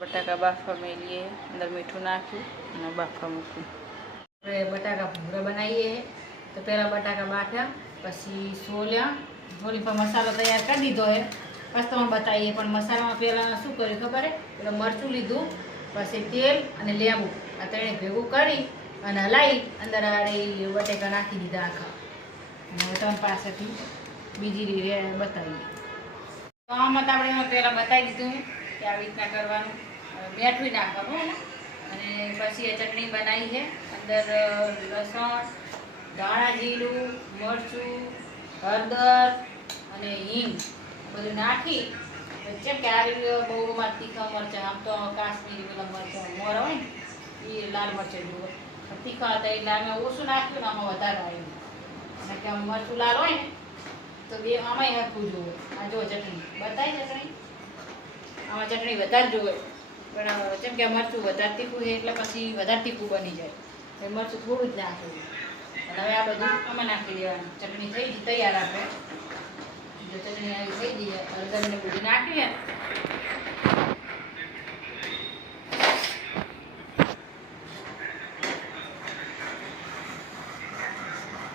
बटाका बाफा में लिए अंदर मीठू नाख्यू અને બાફા મૂક્યું। હવે બટાકા ભૂંગળા બનાવીએ। તો પહેલાં બટાકા બાફ્યા, પછી સોલ્યા, સોલી પર મસાલો તૈયાર કરી દીધો છે। પછી તમે બતાવીએ, પણ મસાલામાં પહેલાં શું કર્યું ખબર છે? પેલા મરચું લીધું, પછી તેલ અને લીંબુ આ ત્રણે ભેગું કરી અને હલાવી અંદર આડે બટેકા નાખી દીધા આખા। અને હવે તમે પાસેથી બીજી રીતે બતાવીએ। તો આમાં તો આપણે એમાં પહેલાં બતાવી દીધું કે આવી રીતના કરવાનું, મીઠું નાખવાનું અને પછી એ ચટણી બનાવી છે। અંદર લસણ, ધાણા જીરું, મરચું, હળદર અને હિંગ બધું નાખી જેમ કે આ બહુ અમારે તીખા મરચાં, આમ તો કાશ્મીરી પેલા મરચાં મોરા હોય ને એ લાલ મરચાં જુઓ તીખા હતા એટલે અમે ઓછું નાખ્યું ને આમાં વધારે આવ્યું। અને કે આમ મરચું લાલ હોય ને તો બે આમાંય હરખું જોવે। આ જો ચટણી બતાવી ચટણી, આમાં ચટણી વધારે જોવે, પણ જેમ કે મરચું વધારે તીખું છે એટલે પછી વધારે તીખું બની જાય, એ મરચું થોડું જ નાખવું। અને હવે આ બધું આમાં નાખી દેવાનું। ચટણી થઈ ગઈ તૈયાર આપણે, જો ચટણી આવી થઈ ગઈ હળદર ને બધું નાખીએ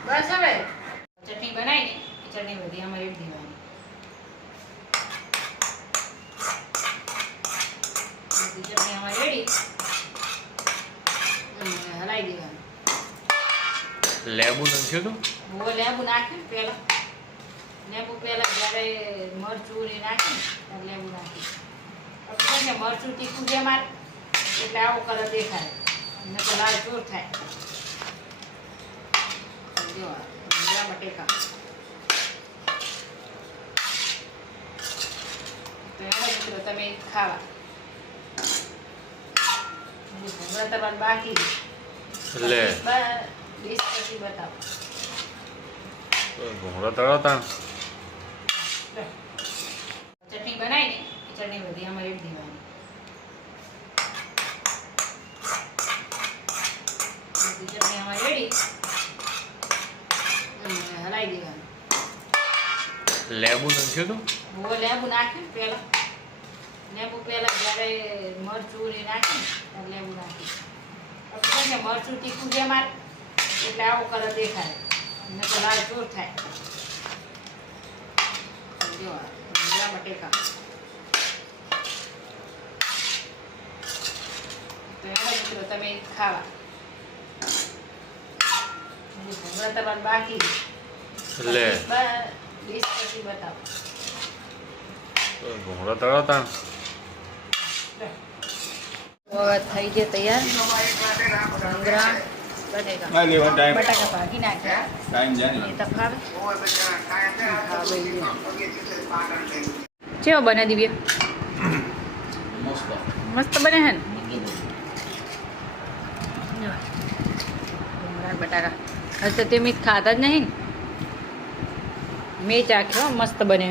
બસ। હવે ચટણી બનાવીને એ ચટણી બધી આમાં રેડી દેવાની, ચટણી આમાં રેડી હલાવી દેવાની। લેબુ નાખ્યું હતું? લેબુ નાખ્યું પહેલા, લેબુ પહેલા જ્યારે મરચું ને નાખ્યું ત્યારે લેબુ નાખ્યું। પછી મરચું તીખું છે મારે એટલે આવો કલર દેખાય, ને તો લાલ ચોર થાય। જો બટેકા તો એમાં મિત્રો તમે ખાવા ભૂંગળા તમારે બાકી લે પછી બતાવો। ભૂંગળા તળાતા ચટણી બનાવીને એ ચટણી બધી આમાં રેડી દેવાની, ચટણી આમાં રેડી હલાવી દેવાની। લેબુ નાખ્યું હતું? લેબુ નાખ્યું પહેલા, લેબુ પહેલા જ્યારે મરચું ને નાખ્યું ત્યારે લેબુ નાખ્યું। પછી મરચું તીખું છે મારે એટલે આવો કલર દેખાય, ને તો લાલ ચોર થાય। જો બટેકા તો એમાં મિત્રો તમે ખાવા ભૂંગળા તમારે બાકી લે પછી બતાવો। ભૂંગળા તળાતા થઈ ગયા તૈયાર ભૂંગળા બટાકા ભાગી નાખ્યા। કેવો બને દિવ્ય? મસ્ત બને હે ને ભૂંગળા બટાકા? હજુ તો તે મેં ખાતા જ નહીં, મેં ચાખ્યો, મસ્ત બને।